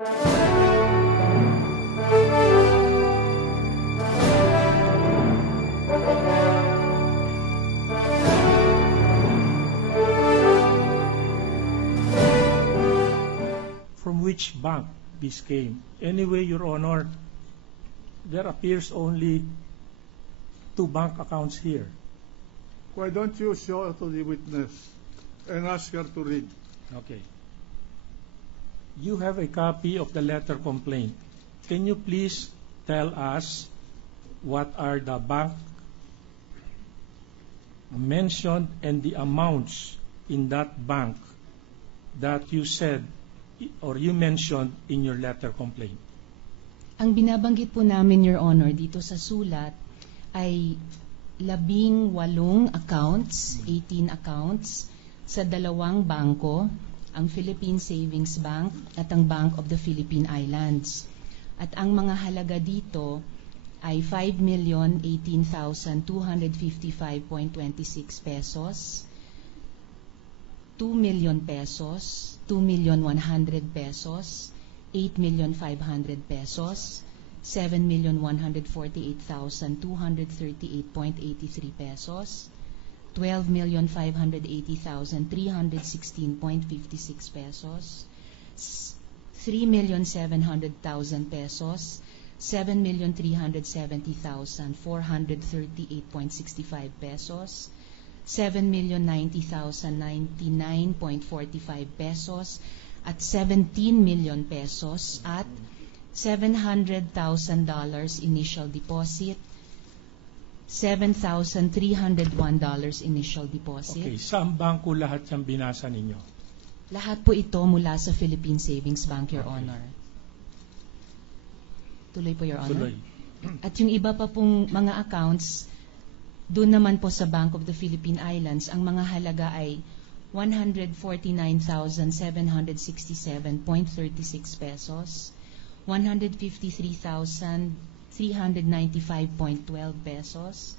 From which bank this came? Anyway, Your Honor, there appears only 2 bank accounts here. Why don't you show to the witness and ask her to read? Okay. You have a copy of the letter complaint. Can you please tell us what are the bank mentioned and the amounts in that bank that you said or you mentioned in your letter complaint? Ang binabanggit po namin, Your Honor, dito sa sulat ay 18 accounts, 18 accounts sa 2 bangko, ang Philippine Savings Bank at ang Bank of the Philippine Islands. At ang mga halaga dito ay 5,018,255.26 pesos, 2 million pesos, 2,100,000 pesos, 8,500,000 pesos, 7,148,238.83 pesos, 12,580,316.56 pesos, 3,700,000 pesos, 7,370,438.65 pesos, 7,090,099.45 pesos, at 17 million pesos at $700,000 initial deposit, $7,301 initial deposit. Okay, saan bangko lahat yung binasa ninyo? Lahat po ito mula sa Philippine Savings Bank, Your Honor. Tuloy po, Your Honor. Tuloy. At yung iba pa pong mga accounts, doon naman po sa Bank of the Philippine Islands, ang mga halaga ay 149,767.36 pesos, 153,395.12 pesos,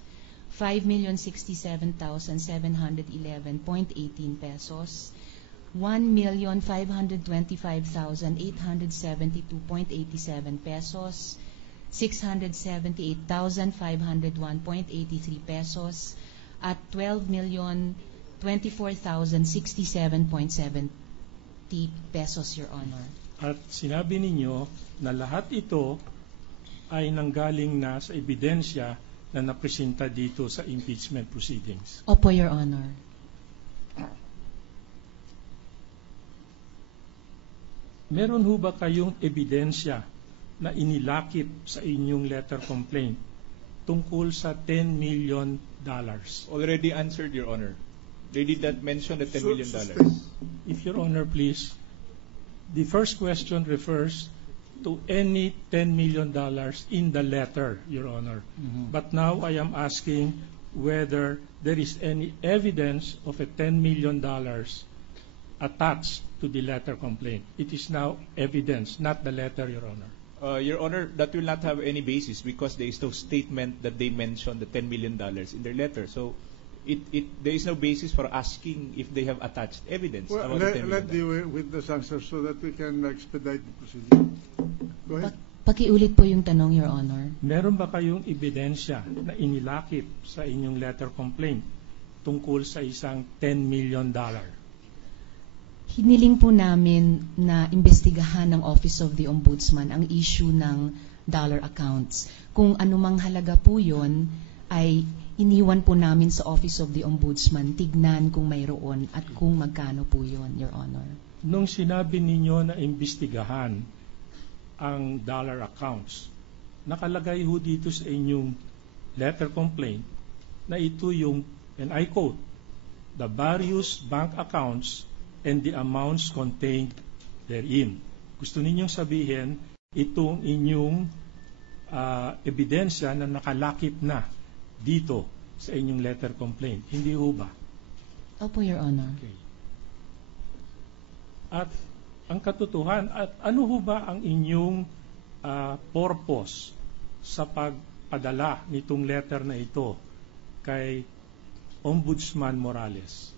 5,067,711.18 pesos, 1,525,872.87 pesos, 678,501.83 pesos, at 12,024,067.70 pesos, Your Honor. At sinabi ninyo na lahat ito ay nanggaling na sa ebidensya na napresenta dito sa impeachment proceedings. Opo, Your Honor. Meron ho ba kayong ebidensya na inilakip sa inyong letter complaint tungkol sa $10 million? Already answered, Your Honor. They did not mention the $10 million. If Your Honor, please. The first question refers to any $10 million in the letter, Your Honor. But now I am asking whether there is any evidence of a $10 million attached to the letter complaint. It is now evidence, not the letter, Your Honor. Your Honor, that will not have any basis because there is no statement that they mentioned the $10 million in their letter. So there is no basis for asking if they have attached evidence. Well, about the $10 million. let the witness answer so that we can expedite the procedure. Go ahead. Pakiulit po yung tanong, Your Honor. Meron ba kayong ebidensya na inilakip sa inyong letter complaint tungkol sa isang $10 million? Hiniling po namin na imbestigahan ng Office of the Ombudsman ang issue ng dollar accounts. Kung anumang halaga po yun, ay iniwan po namin sa Office of the Ombudsman, tignan kung mayroon at kung magkano po yun, Your Honor. Nung sinabi ninyo na imbestigahan ang dollar accounts, nakalagay ho dito sa inyong letter complaint na ito yung, and I quote, the various bank accounts and the amounts contained therein. Gusto ninyong sabihin, itong inyong ebidensya na nakalakip na dito sa inyong letter complaint. Hindi ho ba? Opo, Your Honor. Okay. At ang katotohanan, at ano ho ba ang inyong purpose sa pagpadala nitong letter na ito kay Ombudsman Morales?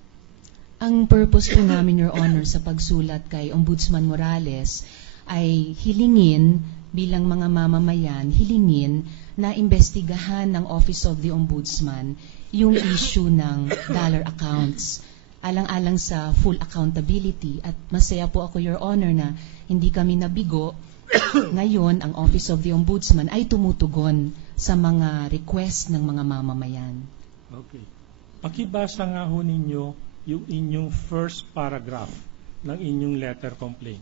Ang purpose po namin, Your Honor, sa pagsulat kay Ombudsman Morales ay hilingin bilang mga mamamayan, hilingin na imbestigahan ng Office of the Ombudsman yung issue ng dollar accounts. Alang-alang sa full accountability, at masaya po ako, Your Honor, na hindi kami nabigo. Ngayon, ang Office of the Ombudsman ay tumutugon sa mga request ng mga mamamayan. Okay. Pakibasa nga ho ninyo yung inyong first paragraph ng inyong letter complaint.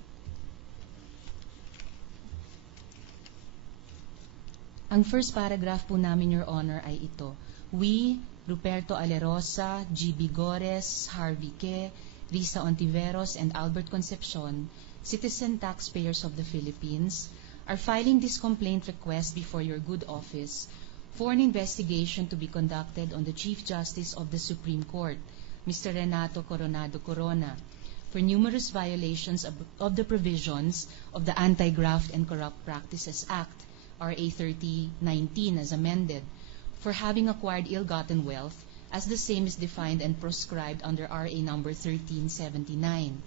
Ang first paragraph po namin, Your Honor, ay ito. We, Ruperto Alerosa, G.B. Gores, Harvey Ke, Risa Ontiveros, and Albert Concepcion, citizen taxpayers of the Philippines, are filing this complaint request before your good office for an investigation to be conducted on the Chief Justice of the Supreme Court, Mr. Renato Coronado Corona, for numerous violations of the provisions of the Anti-Graft and Corrupt Practices Act, RA 3019 as amended, for having acquired ill-gotten wealth as the same is defined and proscribed under RA number 1379,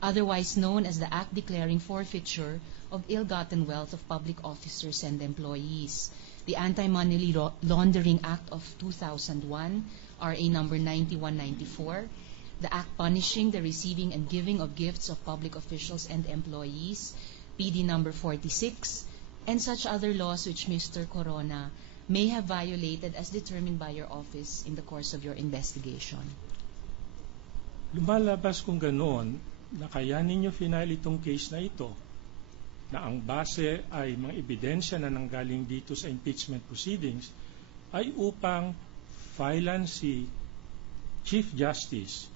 otherwise known as the Act declaring forfeiture of ill-gotten wealth of public officers and employees, the Anti-Money Laundering Act of 2001, RA number 9194, the Act punishing the receiving and giving of gifts of public officials and employees, PD number 46, and such other laws which Mr. Corona may have violated as determined by your office in the course of your investigation. Lumalabas kung ganoon na kaya ninyo final itong case na ito, na ang base ay mga ebidensya na nanggaling dito sa impeachment proceedings, ay upang filean si Chief Justice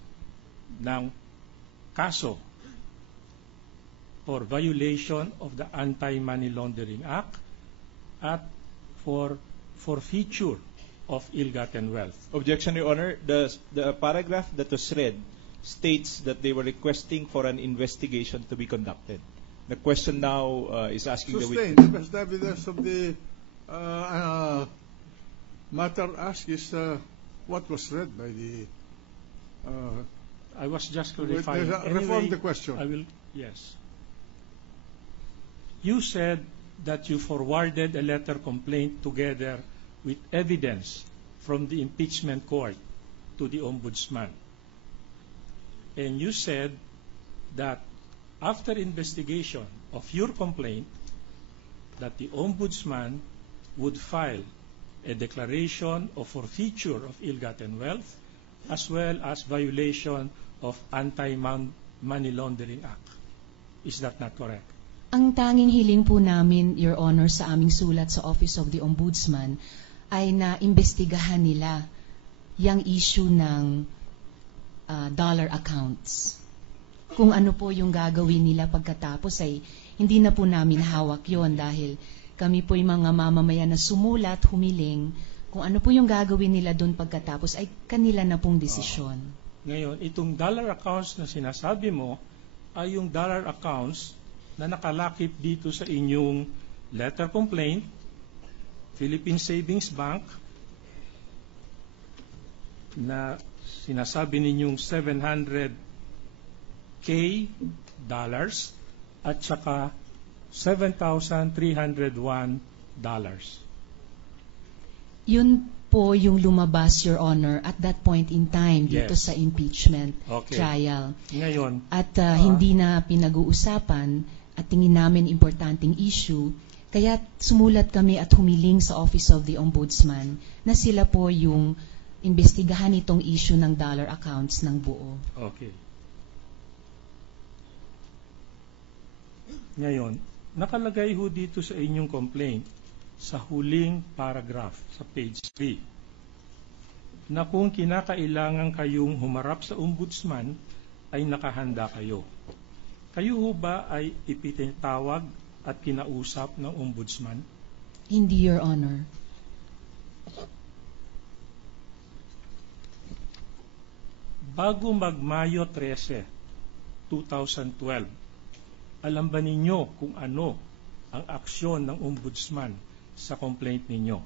ng kaso for violation of the Anti-Money Laundering Act at for forfeiture of ill-gotten wealth. Objection, Your Honor. The paragraph that was read states that they were requesting for an investigation to be conducted. The question now is asking the Sustained. witness. The best evidence of the matter asked is what was read by the I was just clarifying. reform the question. I will, yes. You said that you forwarded a letter complaint together with evidence from the impeachment court to the Ombudsman. And you said that after investigation of your complaint, that the Ombudsman would file a declaration of forfeiture of ill-gotten wealth as well as violation of Anti-Money Laundering Act. Is that not correct? Ang tanging hiling po namin, Your Honor, sa aming sulat sa Office of the Ombudsman ay na imbestigahan nila yung issue ng dollar accounts. Kung ano po yung gagawin nila pagkatapos ay hindi na po namin hawak yon dahil kami po yung mga mamamayan na sumulat, humiling, kung ano po yung gagawin nila doon pagkatapos ay kanila na pong desisyon. Ngayon, itong dollar accounts na sinasabi mo ay yung dollar accounts na nakalakip dito sa inyong letter complaint, Philippine Savings Bank, na sinasabi ninyong $700K at saka $7,301. Yun po yung lumabas, Your Honor, at that point in time dito Yes. sa impeachment Okay. trial. Ngayon, At hindi na pinag-uusapan at tingin namin importanteng issue, kaya sumulat kami at humiling sa Office of the Ombudsman na sila po yung imbestigahan itong issue ng dollar accounts ng buo. okay. Ngayon, nakalagay ho dito sa inyong complaint sa huling paragraph sa page 3 na kung kinakailangan kayong humarap sa ombudsman ay nakahanda kayo. Kayo ho ba ay ipinatawag at kinausap ng ombudsman? Hindi, Your Honor. Bago mag-Mayo 13, 2012, alam ba ninyo kung ano ang aksyon ng ombudsman sa complaint ninyo?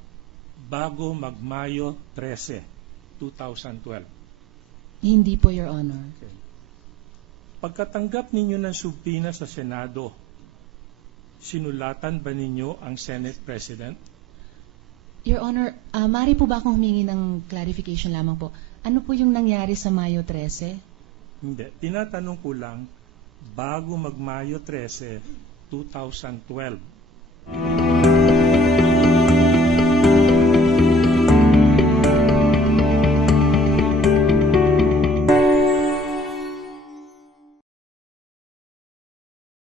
Bago mag-Mayo 13, 2012. Hindi po, Your Honor. Okay. Pagkatanggap ninyo ng subpoena sa Senado sinulatan ba ninyo ang Senate President? Your Honor, maaari po ba akong humingi ng clarification lamang po? Ano po yung nangyari sa Mayo 13? Hindi. Tinatanong ko lang, bago mag-Mayo 13, 2012,